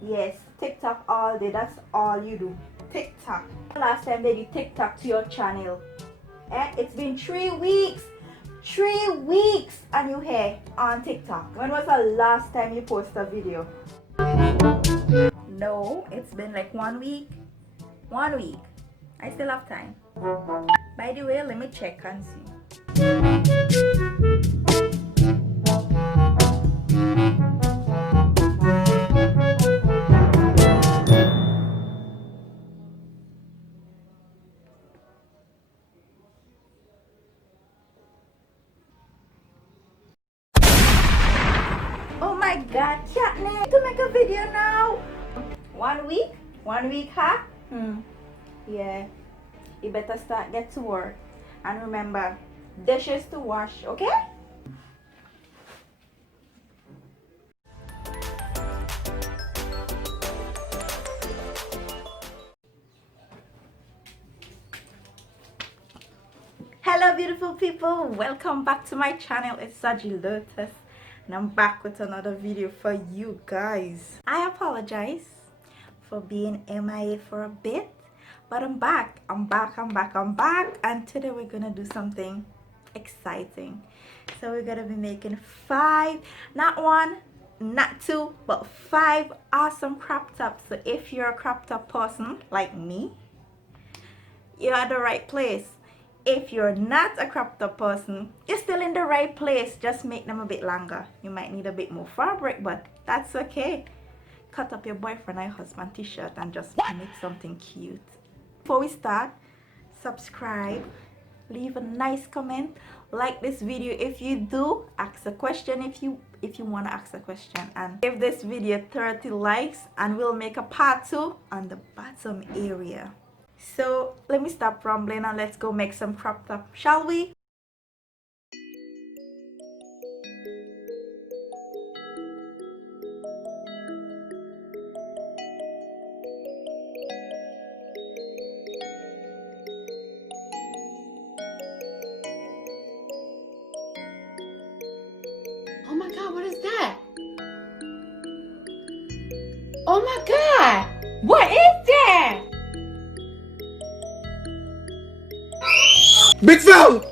Yes, TikTok all day. That's all you do. TikTok. Last time they did TikTok to your channel. It's been 3 weeks. 3 weeks and you here on TikTok. When was the last time you posted a video? No, it's been like 1 week. 1 week. I still have time. By the way, let me check and see. Oh my god, Katney, to make a video now. 1 week? 1 week, huh? Yeah. You better get to work. And remember, dishes to wash, okay? Hello beautiful people, welcome back to my channel. It's Saji Lotus and I'm back with another video for you guys. I apologize for being MIA for a bit, but I'm back. I'm back and today we're gonna do something exciting. So we're gonna be making 5, not 1, not 2, but 5 awesome crop tops. So if you're a crop top person like me, you're at the right place. If you're not a crop top person, you're still in the right place. Just make them a bit longer. You might need a bit more fabric, but that's okay. Cut up your boyfriend or husband t-shirt and just make something cute. Before we start, subscribe, leave a nice comment, like this video if you do, ask a question if you want to ask a question, and give this video 30 likes and we'll make a part 2 on the bottom area. So let me stop rambling and let's go make some crop top, shall we? Oh my god, what is that? Oh my god! What is that? Big fella!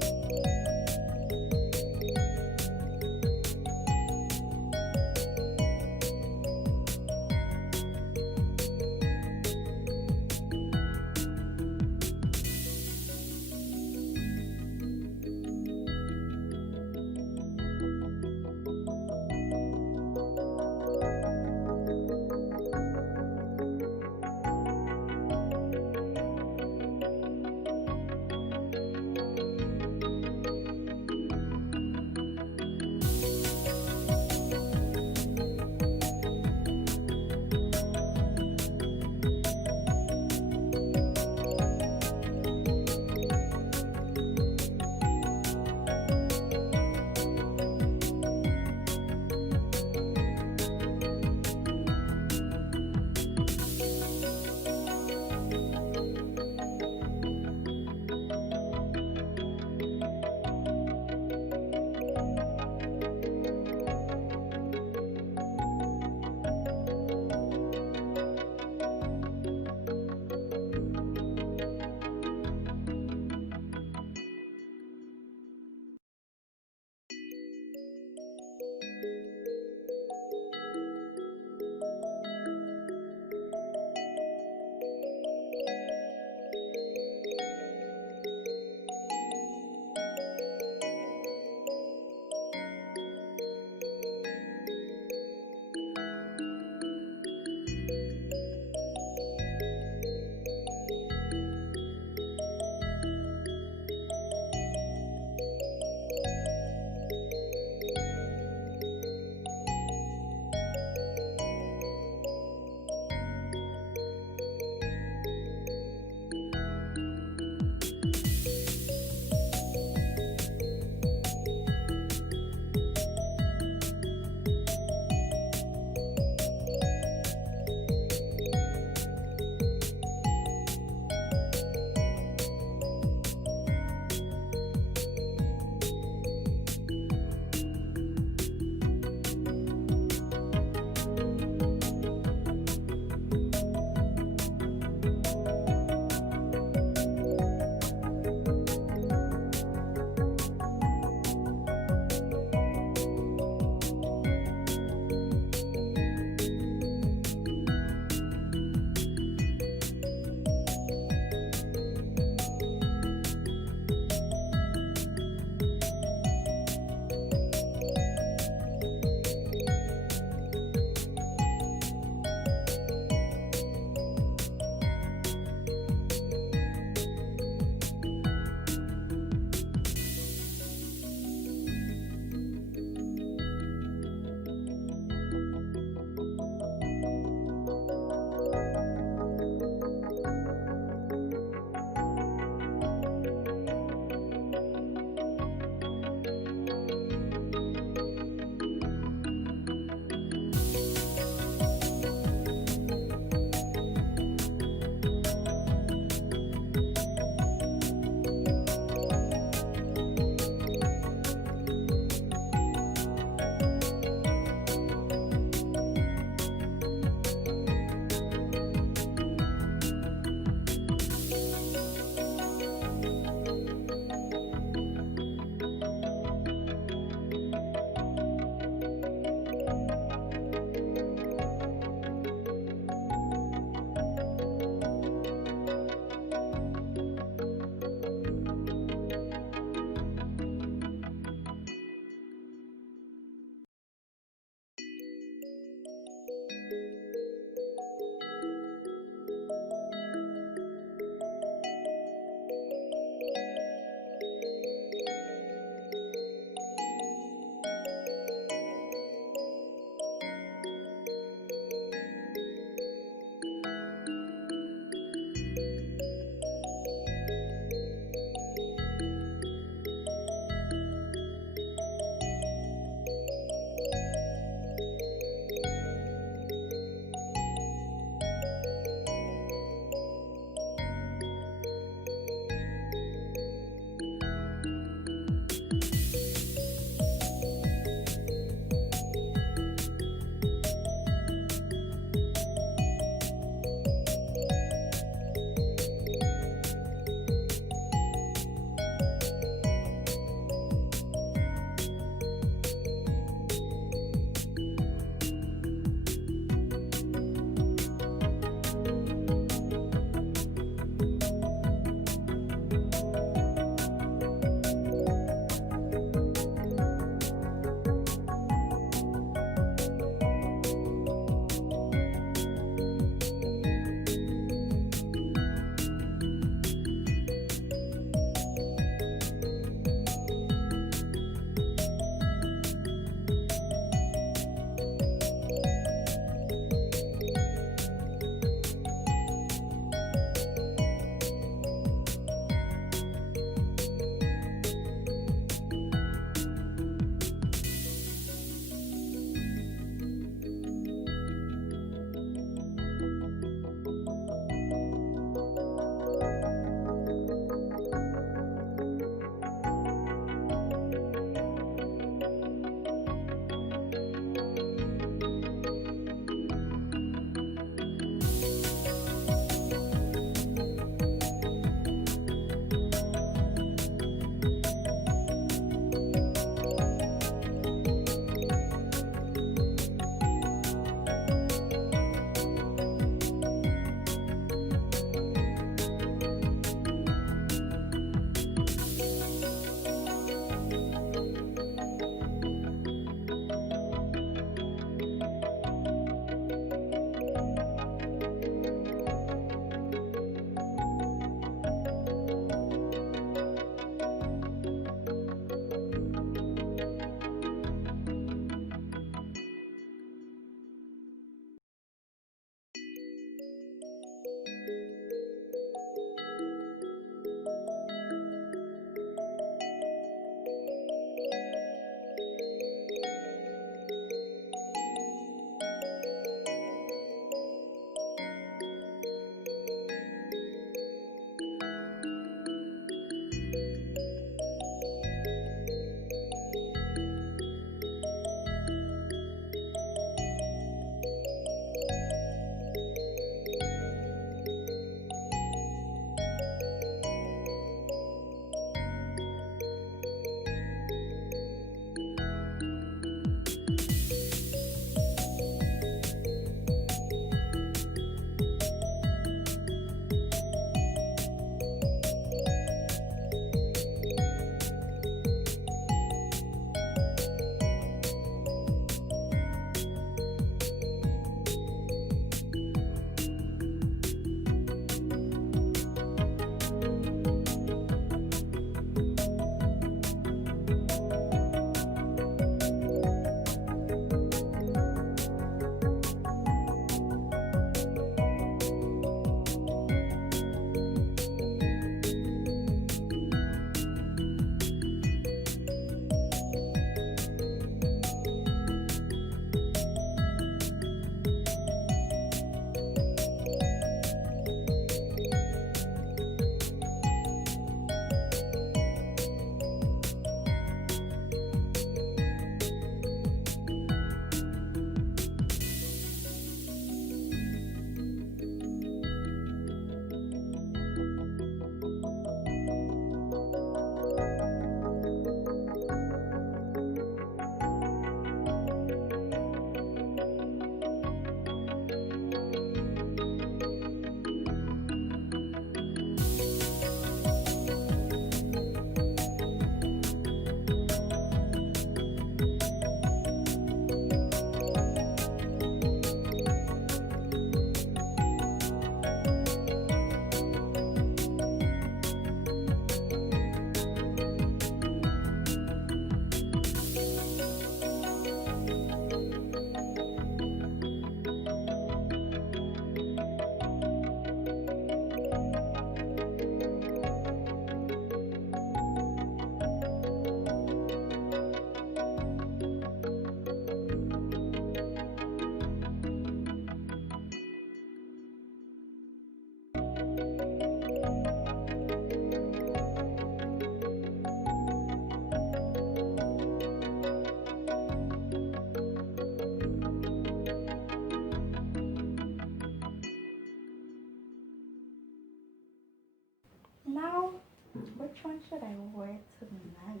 should I wear tonight?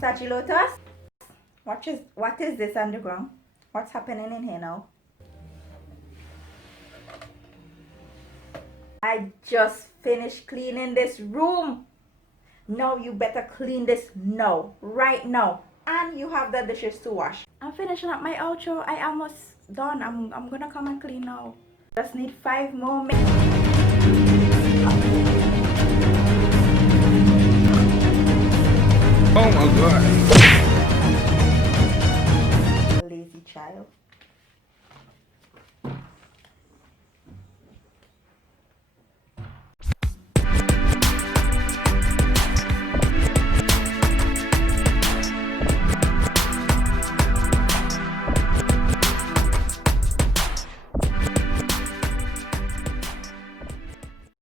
Sagilotus? What is this underground? What's happening in here now? I just finished cleaning this room. No, you better clean this now, right now. And you have the dishes to wash. I'm finishing up my outro. I almost done. I'm gonna come and clean now. Just need 5 more minutes. Oh my god. Lazy child.